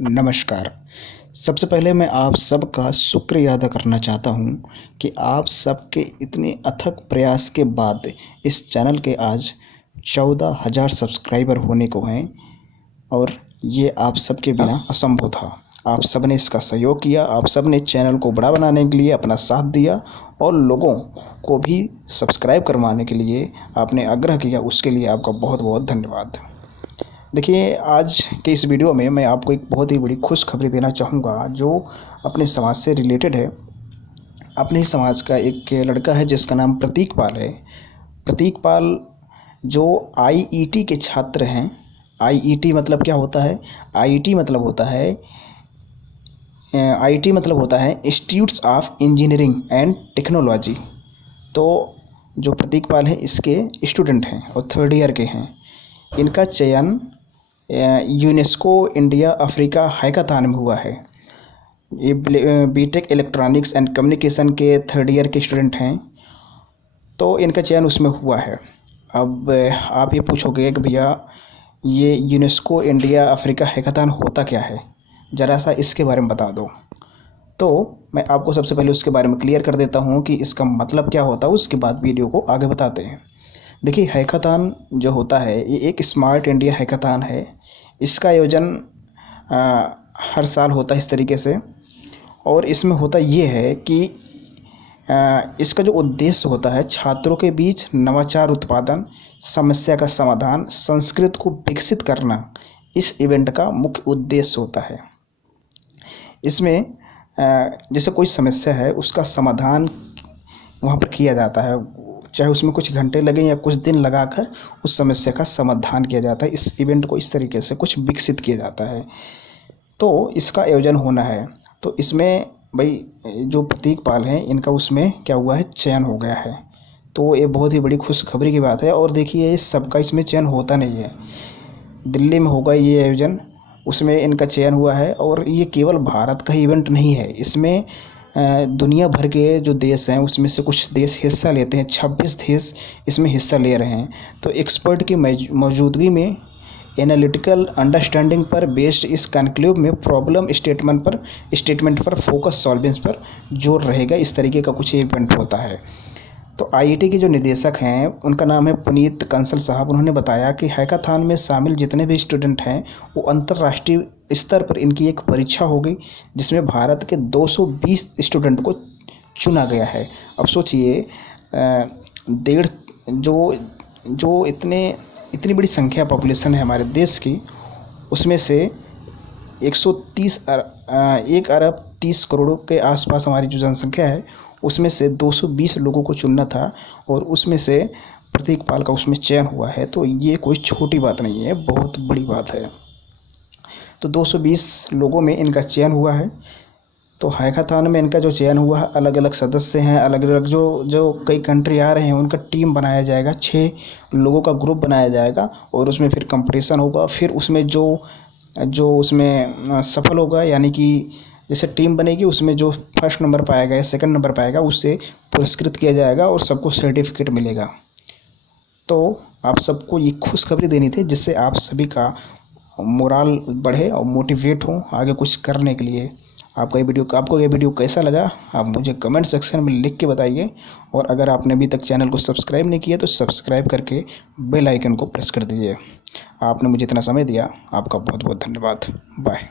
नमस्कार। सबसे पहले मैं आप सबका शुक्रिया अदा करना चाहता हूँ कि आप सबके इतने अथक प्रयास के बाद इस चैनल के आज 14,000 सब्सक्राइबर होने को हैं और ये आप सबके बिना असंभव था। आप सब ने इसका सहयोग किया, आप सब ने चैनल को बड़ा बनाने के लिए अपना साथ दिया और लोगों को भी सब्सक्राइब करवाने के लिए आपने आग्रह किया, उसके लिए आपका बहुत बहुत धन्यवाद। देखिए, आज के इस वीडियो में मैं आपको एक बहुत ही बड़ी खुशखबरी देना चाहूँगा जो अपने समाज से रिलेटेड है। अपने ही समाज का एक लड़का है जिसका नाम प्रतीक पाल है। प्रतीक पाल जो आईईटी के छात्र हैं। आईईटी मतलब क्या होता है? आईईटी मतलब होता है institutes of engineering and technology. तो जो प्रतीक पाल है इसके स्टूडेंट हैं और थर्ड ईयर के हैं। इनका चयन यूनेस्को इंडिया अफ्रीका हैकाथॉन में हुआ है। ये बीटेक इलेक्ट्रॉनिक्स एंड कम्युनिकेशन के थर्ड ईयर के स्टूडेंट हैं, तो इनका चयन उसमें हुआ है। अब आप ये पूछोगे कि भैया ये यूनेस्को इंडिया अफ्रीका हैकाथॉन होता क्या है, ज़रा सा इसके बारे में बता दो। तो मैं आपको सबसे पहले उसके बारे में क्लियर कर देता हूँ कि इसका मतलब क्या होता है, उसके बाद वीडियो को आगे बताते हैं। देखिए, हैकाथॉन जो होता है ये एक स्मार्ट इंडिया हैकाथॉन है। इसका आयोजन हर साल होता है इस तरीके से, और इसमें होता ये है कि इसका जो उद्देश्य होता है छात्रों के बीच नवाचार, उत्पादन, समस्या का समाधान, संस्कृत को विकसित करना इस इवेंट का मुख्य उद्देश्य होता है। इसमें जैसे कोई समस्या है उसका समाधान वहाँ पर किया जाता है, चाहे उसमें कुछ घंटे लगें या कुछ दिन लगाकर उस समस्या का समाधान किया जाता है। इस इवेंट को इस तरीके से कुछ विकसित किया जाता है। तो इसका आयोजन होना है, तो इसमें भाई जो प्रतीक पाल हैं इनका उसमें क्या हुआ है, चयन हो गया है। तो ये बहुत ही बड़ी खुशखबरी की बात है। और देखिए, सबका इसमें चयन होता नहीं है। दिल्ली में होगा ये आयोजन, उसमें इनका चयन हुआ है। और ये केवल भारत का इवेंट नहीं है, इसमें दुनिया भर के जो देश हैं उसमें से कुछ देश हिस्सा लेते हैं। 26 देश इसमें हिस्सा ले रहे हैं। तो एक्सपर्ट की मौजूदगी में एनालिटिकल अंडरस्टैंडिंग पर बेस्ड इस कॉन्क्लेव में प्रॉब्लम स्टेटमेंट पर फोकस सॉल्विंग पर जोर रहेगा। इस तरीके का कुछ इवेंट होता है। तो आईआईटी के जो निदेशक हैं उनका नाम है पुनीत कंसल साहब। उन्होंने बताया कि हैकाथॉन में शामिल जितने भी स्टूडेंट हैं वो अंतर्राष्ट्रीय स्तर पर इनकी एक परीक्षा होगी जिसमें भारत के 220 स्टूडेंट को चुना गया है। अब सोचिए, डेढ़ जो जो इतनी बड़ी संख्या पॉपुलेशन है हमारे देश की, उसमें से 1 अरब 30 करोड़ के आसपास हमारी जो जनसंख्या है उसमें से 220 लोगों को चुनना था और उसमें से प्रतीक पाल का उसमें चयन हुआ है। तो ये कोई छोटी बात नहीं है, बहुत बड़ी बात है। तो 220 लोगों में इनका चयन हुआ है। तो हैकाथॉन में इनका जो चयन हुआ है, अलग अलग सदस्य हैं, अलग अलग जो कई कंट्री आ रहे हैं उनका टीम बनाया जाएगा, 6 लोगों का ग्रुप बनाया जाएगा और उसमें फिर कंपटीशन होगा। फिर उसमें जो उसमें सफल होगा, यानी कि जैसे टीम बनेगी उसमें जो फर्स्ट नंबर पाएगा या सेकंड नंबर पाएगा उससे पुरस्कृत किया जाएगा और सबको सर्टिफिकेट मिलेगा। तो आप सबको ये खुशखबरी देनी थी जिससे आप सभी का मोराल बढ़े और मोटिवेट हो आगे कुछ करने के लिए। आपको ये वीडियो कैसा लगा आप मुझे कमेंट सेक्शन में लिख के बताइए। और अगर आपने अभी तक चैनल को सब्सक्राइब नहीं किया तो सब्सक्राइब करके बेल आइकन को प्रेस कर दीजिए। आपने मुझे इतना समय दिया, आपका बहुत बहुत धन्यवाद। बाय।